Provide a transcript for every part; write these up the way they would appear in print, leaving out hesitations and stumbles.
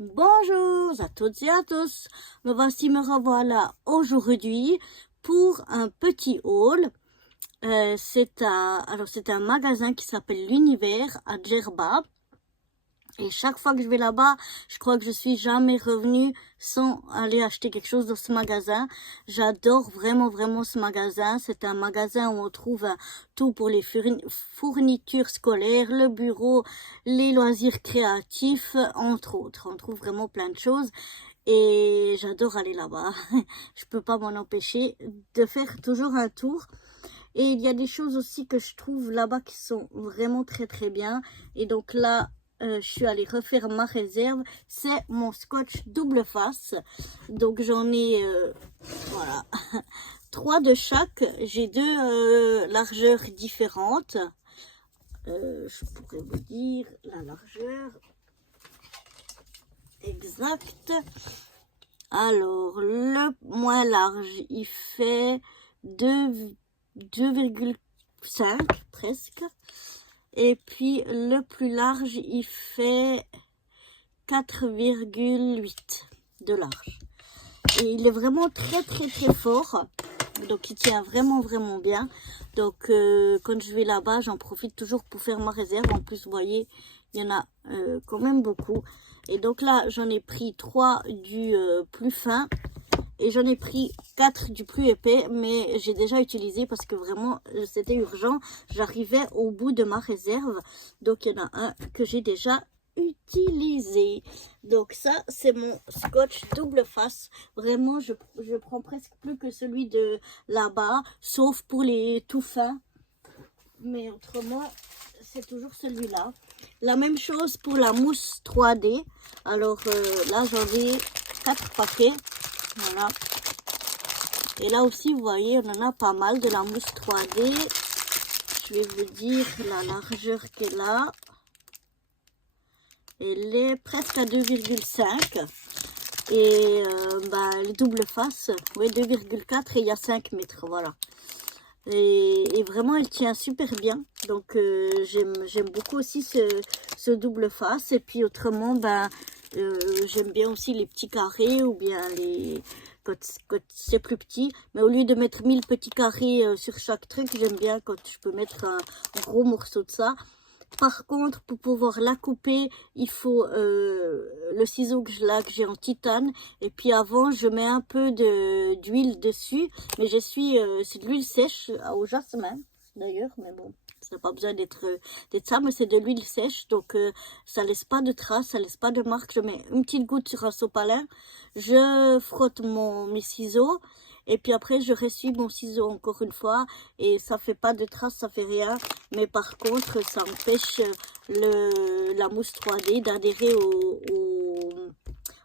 Bonjour à toutes et à tous, me revoilà aujourd'hui pour un petit haul. C'est un magasin qui s'appelle l'Univers à Djerba. Et chaque fois que je vais là-bas, je crois que je suis jamais revenue sans aller acheter quelque chose dans ce magasin. J'adore vraiment ce magasin. C'est un magasin où on trouve tout pour les fournitures scolaires, le bureau, les loisirs créatifs, entre autres. On trouve vraiment plein de choses. Et j'adore aller là-bas. Je peux pas m'en empêcher de faire toujours un tour. Et il y a des choses aussi que je trouve là-bas qui sont vraiment très bien. Et donc là, je suis allée refaire ma réserve. C'est mon scotch double face. Donc j'en ai, voilà, 3 de chaque. J'ai 2 largeurs différentes. Je pourrais vous dire la largeur exacte. Alors, le moins large, il fait 2,5 presque. Et puis, le plus large, il fait 4,8 de large. Et il est vraiment très fort. Donc, il tient vraiment bien. Donc, quand je vais là-bas, j'en profite toujours pour faire ma réserve. En plus, vous voyez, il y en a quand même beaucoup. Et donc là, j'en ai pris 3 du plus fin. Et j'en ai pris 4 du plus épais, mais j'ai déjà utilisé parce que vraiment c'était urgent. J'arrivais au bout de ma réserve. Donc il y en a un que j'ai déjà utilisé. Donc ça, c'est mon scotch double face. Vraiment, je prends presque plus que celui de là-bas, sauf pour les tout fins. Mais autrement, c'est toujours celui-là. La même chose pour la mousse 3D. Alors là, j'en ai 4 paquets. Voilà. Et là aussi, vous voyez, on en a pas mal de la mousse 3D. Je vais vous dire la largeur qu'elle a. Elle est presque à 2,5. Et les double face, oui, 2,4 et il y a 5 mètres, voilà. Et vraiment, elle tient super bien. Donc, j'aime beaucoup aussi ce double face. Et puis, autrement, j'aime bien aussi les petits carrés ou bien quand c'est plus petit. Mais au lieu de mettre 1000 petits carrés sur chaque truc, j'aime bien quand je peux mettre un gros morceau de ça. Par contre, pour pouvoir la couper, il faut le ciseau que j'ai en titane. Et puis avant, je mets un peu d'huile dessus. Mais c'est de l'huile sèche au jasmin d'ailleurs. Mais bon, ça n'a pas besoin d'être ça, mais c'est de l'huile sèche. Donc, ça laisse pas de traces, ça laisse pas de marque. Je mets une petite goutte sur un sopalin. Je frotte mes ciseaux. Et puis après, je ressuie mon ciseau encore une fois. Et ça fait pas de traces, ça fait rien. Mais par contre, ça empêche la mousse 3D d'adhérer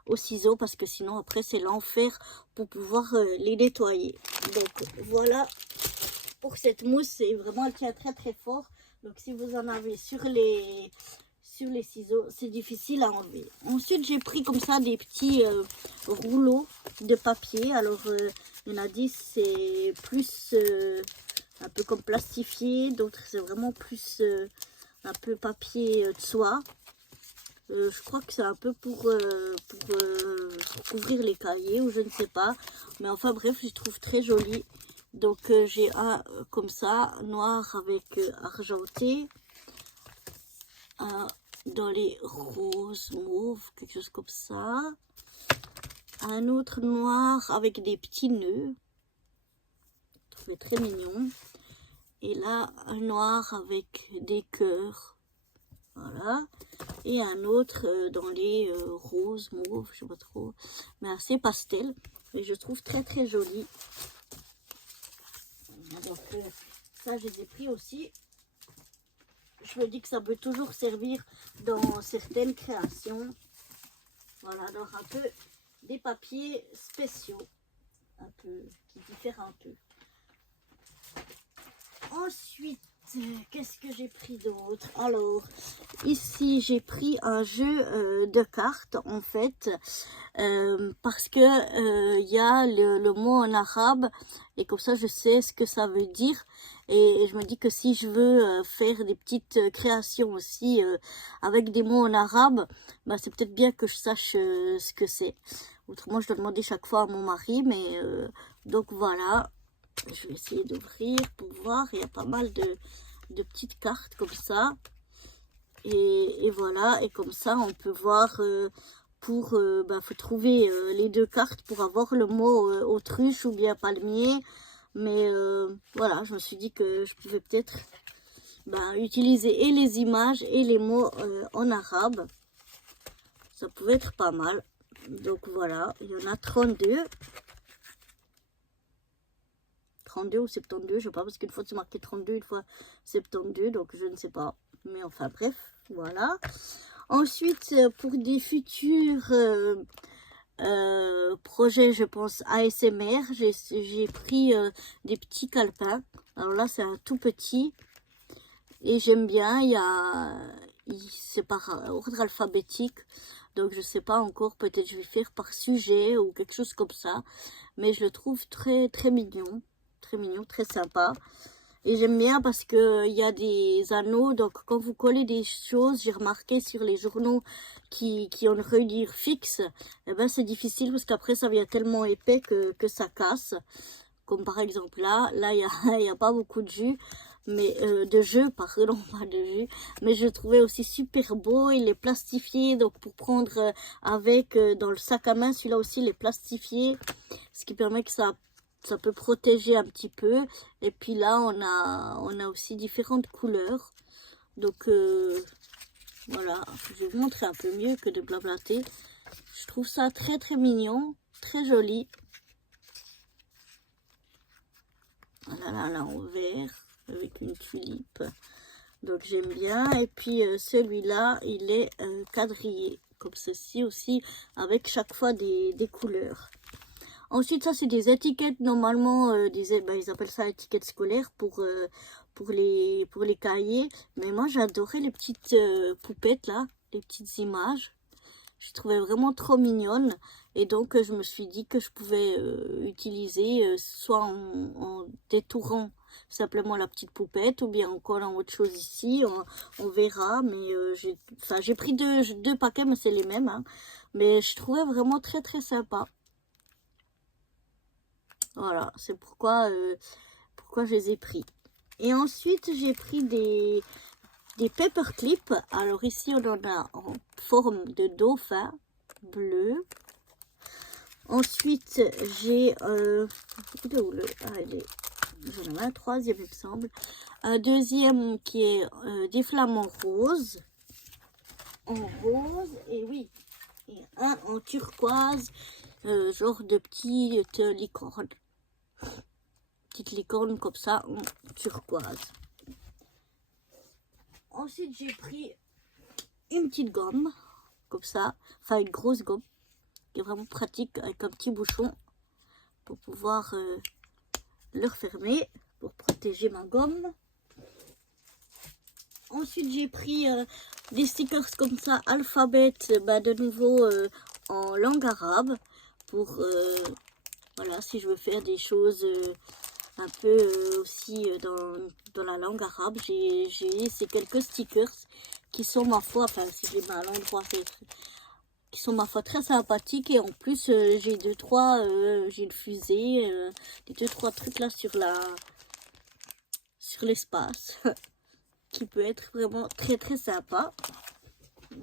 au ciseau. Parce que sinon, après, c'est l'enfer pour pouvoir les nettoyer. Donc, voilà pour cette mousse. Et vraiment, elle tient très fort. Donc, si vous en avez sur les ciseaux, c'est difficile à enlever. Ensuite, j'ai pris comme ça des petits rouleaux de papier. Alors, il y en a 10, c'est plus un peu comme plastifié. D'autres, c'est vraiment plus un peu papier de soie. Je crois que c'est un peu pour couvrir les cahiers ou je ne sais pas. Mais enfin, bref, je les trouve très jolis. Donc, j'ai un comme ça, noir avec argenté. Un dans les roses, mauves, quelque chose comme ça. Un autre noir avec des petits nœuds. Je trouvais très mignon. Et là, un noir avec des cœurs. Voilà. Et un autre dans les roses, mauves, je sais pas trop. Mais assez pastel. Et je trouve très joli. Donc, ça, je les ai pris aussi. Je me dis que ça peut toujours servir dans certaines créations. Voilà, alors un peu des papiers spéciaux, un peu, qui diffèrent un peu. Ensuite, qu'est-ce que j'ai pris d'autre? Alors, ici, j'ai pris un jeu de cartes, en fait, parce que il y a le mot en arabe, et comme ça, je sais ce que ça veut dire. Et je me dis que si je veux faire des petites créations aussi avec des mots en arabe, bah, c'est peut-être bien que je sache ce que c'est. Autrement, je dois demander chaque fois à mon mari, mais donc voilà. Je vais essayer d'ouvrir pour voir. Il y a pas mal de petites cartes comme ça. Et voilà. Et comme ça, on peut voir faut trouver les deux cartes pour avoir le mot autruche ou bien palmier. Mais voilà, je me suis dit que je pouvais peut-être utiliser et les images et les mots en arabe. Ça pouvait être pas mal. Donc voilà, il y en a 32. 32 ou 72, je sais pas, parce qu'une fois c'est marqué 32, une fois 72, donc je ne sais pas. Mais enfin bref, voilà. Ensuite, pour des futurs projets, je pense ASMR, j'ai pris des petits calepins. Alors là, c'est un tout petit. Et j'aime bien, c'est par ordre alphabétique. Donc je sais pas encore, peut-être je vais faire par sujet ou quelque chose comme ça. Mais je le trouve très très mignon. Très mignon, très sympa. Et j'aime bien parce que il y a des anneaux, donc quand vous collez des choses, j'ai remarqué sur les journaux qui ont une reliure fixe, eh ben c'est difficile parce qu'après ça devient tellement épais que ça casse. Comme par exemple là il y a pas beaucoup de jus, mais de jus, pardon, pas de jus, mais je le trouvais aussi super beau. Il est plastifié, donc pour prendre avec dans le sac à main, celui-là aussi il est plastifié, ce qui permet que ça peut protéger un petit peu. Et puis là, on a aussi différentes couleurs. Donc, voilà. Je vais vous montrer un peu mieux que de blablater. Je trouve ça très, très mignon. Très joli. Voilà, là, en vert. Avec une tulipe. Donc, j'aime bien. Et puis, celui-là, il est quadrillé. Comme ceci aussi. Avec chaque fois des couleurs. Ensuite, ça, c'est des étiquettes, normalement, ils appellent ça étiquettes scolaires pour les cahiers. Mais moi, j'adorais les petites poupettes, là, les petites images. Je trouvais vraiment trop mignonnes. Et donc, je me suis dit que je pouvais utiliser soit en détourant simplement la petite poupette ou bien en collant autre chose ici. On verra. Mais j'ai pris deux paquets, mais c'est les mêmes. Hein. Mais je trouvais vraiment très, très sympa. Voilà, c'est pourquoi je les ai pris. Et ensuite, j'ai pris des paperclips. Alors ici, on en a en forme de dauphin bleu. Ensuite, j'ai... j'en ai un troisième, il me semble. Un deuxième qui est des flamants roses. En rose, et oui. Et un en turquoise, genre de petite licorne. Petite licorne comme ça en turquoise. Ensuite, j'ai pris une petite gomme, comme ça, enfin une grosse gomme, qui est vraiment pratique avec un petit bouchon pour pouvoir le refermer, pour protéger ma gomme. Ensuite, j'ai pris des stickers comme ça, alphabet, de nouveau en langue arabe, pour, voilà, si je veux faire des choses un peu aussi dans la langue arabe, j'ai ces quelques stickers qui sont ma foi, enfin si je les mets à l'endroit, qui sont ma foi très sympathiques. Et en plus j'ai j'ai une fusée, des 2-3 trucs là sur l'espace qui peut être vraiment très très sympa.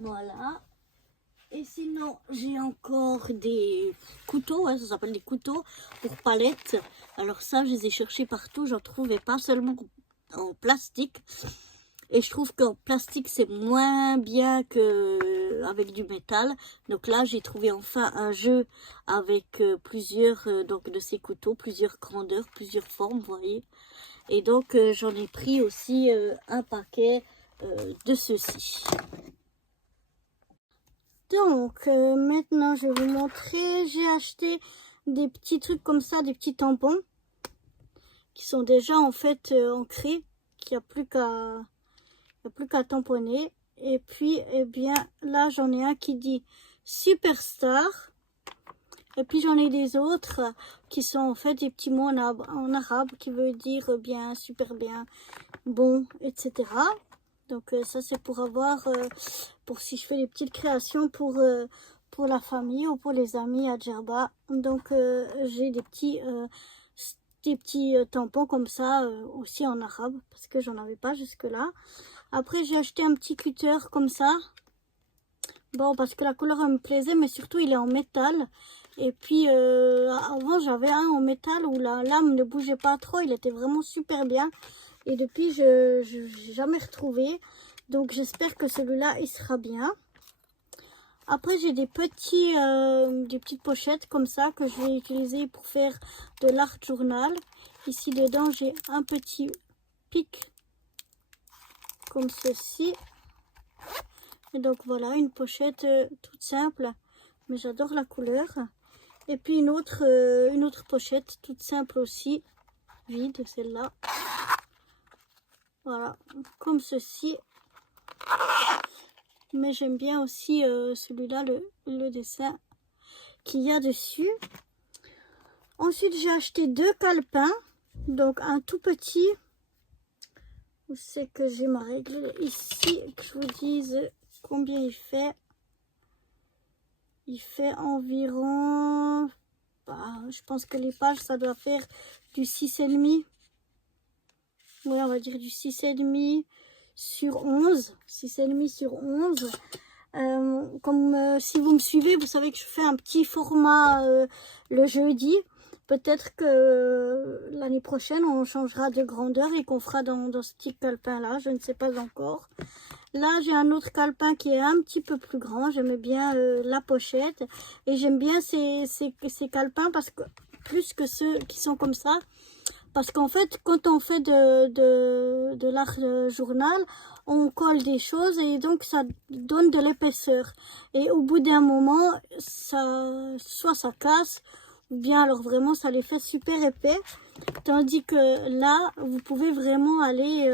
Voilà. Et sinon, j'ai encore des couteaux, ça s'appelle des couteaux pour palettes. Alors ça, je les ai cherchés partout, j'en trouvais pas, seulement en plastique. Et je trouve qu'en plastique, c'est moins bien qu'avec du métal. Donc là, j'ai trouvé enfin un jeu avec plusieurs donc de ces couteaux, plusieurs grandeurs, plusieurs formes, vous voyez. Et donc, j'en ai pris aussi un paquet de ceux-ci. Donc, maintenant, je vais vous montrer. J'ai acheté des petits trucs comme ça, des petits tampons qui sont déjà en fait ancrés, qu'il n'y a plus qu'à tamponner. Et puis, eh bien, là, j'en ai un qui dit Superstar. Et puis j'en ai des autres qui sont en fait des petits mots en arabe qui veut dire bien, super bien, bon, etc. Donc ça c'est pour avoir, pour si je fais des petites créations pour la famille ou pour les amis à Djerba. Donc j'ai des petits tampons comme ça aussi en arabe parce que j'en avais pas jusque là. Après j'ai acheté un petit cutter comme ça. Bon, parce que la couleur elle me plaisait, mais surtout il est en métal. Et puis avant j'avais un en métal où la lame ne bougeait pas trop, il était vraiment super bien. Et depuis je n'ai jamais retrouvé. Donc j'espère que celui-là il sera bien. Après j'ai des petites pochettes comme ça que je vais utiliser pour faire de l'art journal. Ici dedans j'ai un petit pic comme ceci. Et donc voilà, une pochette toute simple, mais j'adore la couleur. Et puis une autre pochette toute simple aussi, vide celle-là. Voilà, comme ceci. Mais j'aime bien aussi celui-là, le dessin qu'il y a dessus. Ensuite j'ai acheté 2 calepins, donc un tout petit. Où c'est que j'ai ma règle ici, que je vous dise combien il fait. Il fait environ, je pense que les pages, ça doit faire du 6,5. Oui, on va dire du 6,5 sur 11. 6,5 sur 11. Si vous me suivez, vous savez que je fais un petit format le jeudi. Peut-être que l'année prochaine, on changera de grandeur et qu'on fera dans ce petit calepin-là. Je ne sais pas encore. Là, j'ai un autre calepin qui est un petit peu plus grand. J'aime bien la pochette. Et j'aime bien ces calepins parce que plus que ceux qui sont comme ça. Parce qu'en fait, quand on fait de l'art journal, on colle des choses et donc ça donne de l'épaisseur. Et au bout d'un moment, soit ça casse, ou bien alors vraiment ça les fait super épais. Tandis que là, vous pouvez vraiment aller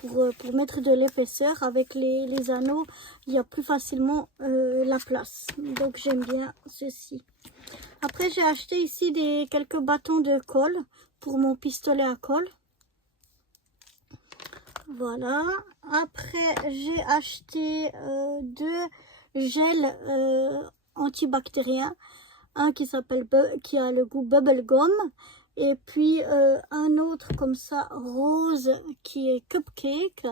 pour mettre de l'épaisseur avec les anneaux, il y a plus facilement la place. Donc j'aime bien ceci. Après j'ai acheté ici quelques bâtons de colle pour mon pistolet à colle. Voilà. Après j'ai acheté 2 gels antibactériens. Un qui a le goût bubblegum. Et puis un autre comme ça, rose, qui est cupcake.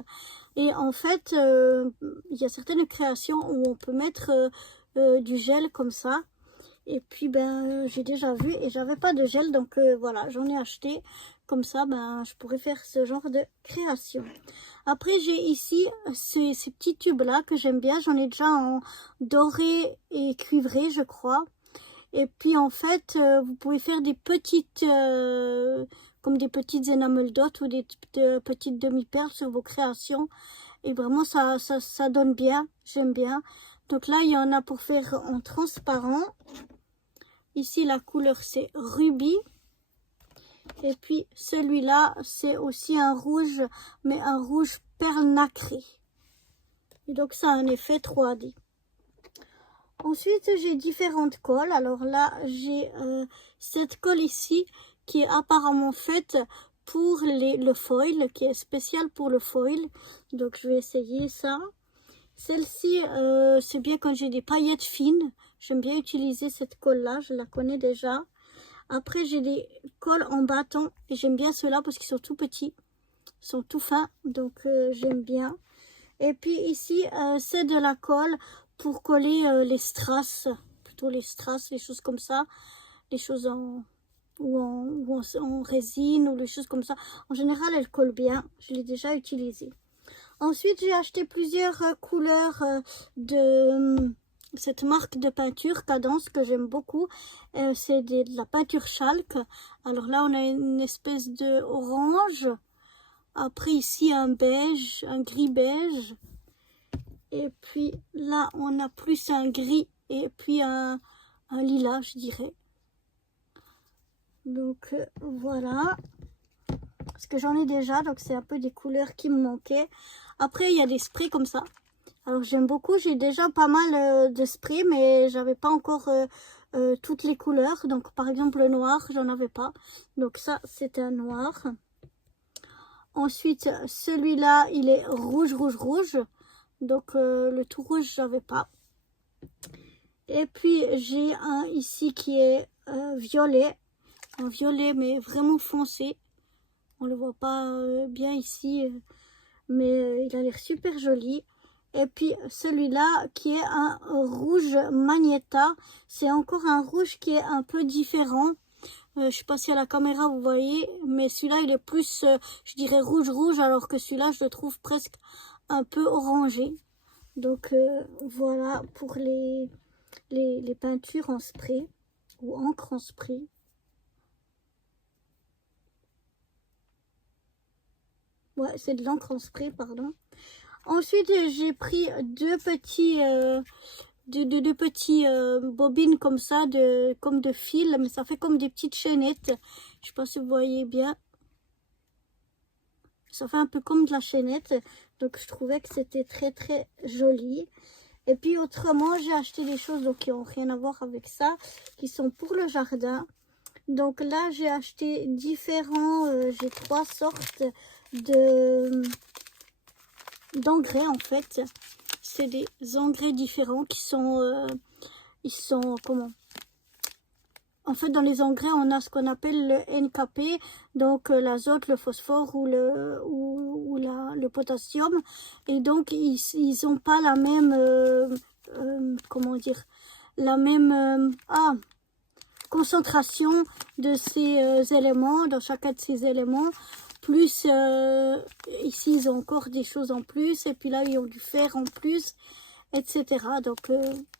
Et en fait, il y a certaines créations où on peut mettre du gel comme ça. Et puis, j'ai déjà vu et j'avais pas de gel. Donc voilà, j'en ai acheté. Comme ça, je pourrais faire ce genre de création. Après, j'ai ici ces petits tubes-là que j'aime bien. J'en ai déjà en doré et cuivré, je crois. Et puis en fait, vous pouvez faire des petites, comme des petites enamel dots ou des petites demi-perles sur vos créations. Et vraiment, ça donne bien, j'aime bien. Donc là, il y en a pour faire en transparent. Ici, la couleur, c'est rubis. Et puis celui-là, c'est aussi un rouge, mais un rouge perle nacré. Et donc ça a un effet 3D. Ensuite, j'ai différentes colles. Alors là, j'ai cette colle ici qui est apparemment faite pour le foil, qui est spéciale pour le foil. Donc, je vais essayer ça. Celle-ci, c'est bien quand j'ai des paillettes fines. J'aime bien utiliser cette colle-là, je la connais déjà. Après, j'ai des colles en bâton et j'aime bien ceux-là parce qu'ils sont tout petits. Ils sont tout fins, donc j'aime bien. Et puis ici, c'est de la colle pour coller les strass, plutôt les strass, les choses comme ça, les choses en résine ou les choses comme ça. En général, elle colle bien, je l'ai déjà utilisée. Ensuite, j'ai acheté plusieurs couleurs de cette marque de peinture Cadence que j'aime beaucoup. C'est de la peinture chalk. Alors là, on a une espèce de orange. Après ici, un beige, un gris beige. Et puis là, on a plus un gris et puis un lilas, je dirais. Donc voilà. Parce que j'en ai déjà, donc c'est un peu des couleurs qui me manquaient. Après, il y a des sprays comme ça. Alors j'aime beaucoup, j'ai déjà pas mal de sprays, mais j'avais pas encore toutes les couleurs. Donc par exemple le noir, j'en avais pas. Donc ça, c'est un noir. Ensuite, celui-là, il est rouge, rouge, rouge. Donc le tout rouge, j'avais pas. Et puis j'ai un ici qui est violet. Un violet, mais vraiment foncé. On le voit pas bien ici, mais il a l'air super joli. Et puis celui-là qui est un rouge magnéta. C'est encore un rouge qui est un peu différent. Je sais pas si à la caméra vous voyez, mais celui-là il est plus, je dirais rouge rouge, alors que celui-là je le trouve presque un peu orangé. Donc voilà pour les peintures en spray ou encre en spray. Ouais, c'est de l'encre en spray, pardon. Ensuite, j'ai pris deux petits bobines comme ça, comme de fil, mais ça fait comme des petites chaînettes. Je sais pas si vous voyez bien. Ça fait un peu comme de la chaînette. Donc, je trouvais que c'était très, très joli. Et puis, autrement, j'ai acheté des choses donc, qui n'ont rien à voir avec ça, qui sont pour le jardin. Donc là, j'ai acheté différents, j'ai 3 sortes d'engrais en fait. C'est des engrais différents qui sont, ils sont, comment? En fait, dans les engrais, on a ce qu'on appelle le NKP, donc l'azote, le phosphore ou le potassium. Et donc, ils ont pas la même, comment dire, la même, concentration de ces éléments, dans chacun de ces éléments. Plus, ici, ils ont encore des choses en plus. Et puis là, ils ont du fer en plus, etc. Donc,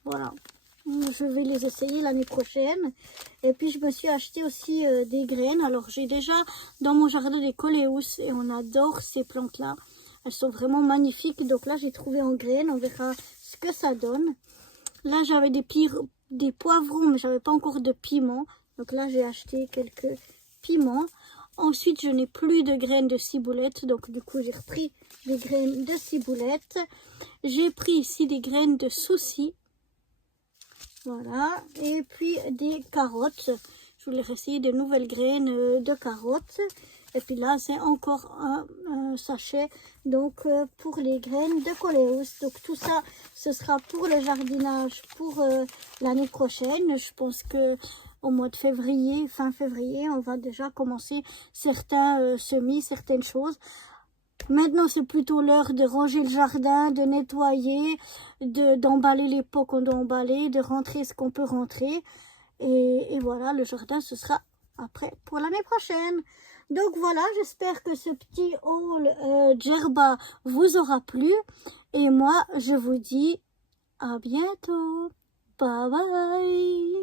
voilà. Je vais les essayer l'année prochaine. Et puis, je me suis acheté aussi des graines. Alors, j'ai déjà dans mon jardin des coléus. Et on adore ces plantes-là. Elles sont vraiment magnifiques. Donc là, j'ai trouvé en graines. On verra ce que ça donne. Là, j'avais des poivrons, mais j'avais pas encore de piment. Donc là, j'ai acheté quelques piments. Ensuite, je n'ai plus de graines de ciboulette. Donc, du coup, j'ai repris des graines de ciboulette. J'ai pris ici des graines de souci. Voilà. Et puis, des carottes. Je voulais essayer de nouvelles graines de carottes. Et puis là, c'est encore un sachet donc pour les graines de coléus. Donc tout ça, ce sera pour le jardinage pour l'année prochaine. Je pense que au mois de février, fin février, on va déjà commencer certains semis, certaines choses. Maintenant, c'est plutôt l'heure de ranger le jardin, de nettoyer, d'emballer les pots qu'on doit emballer, de rentrer ce qu'on peut rentrer. Et voilà, le jardin, ce sera après pour l'année prochaine. Donc voilà, j'espère que ce petit haul djerba vous aura plu. Et moi, je vous dis à bientôt. Bye bye.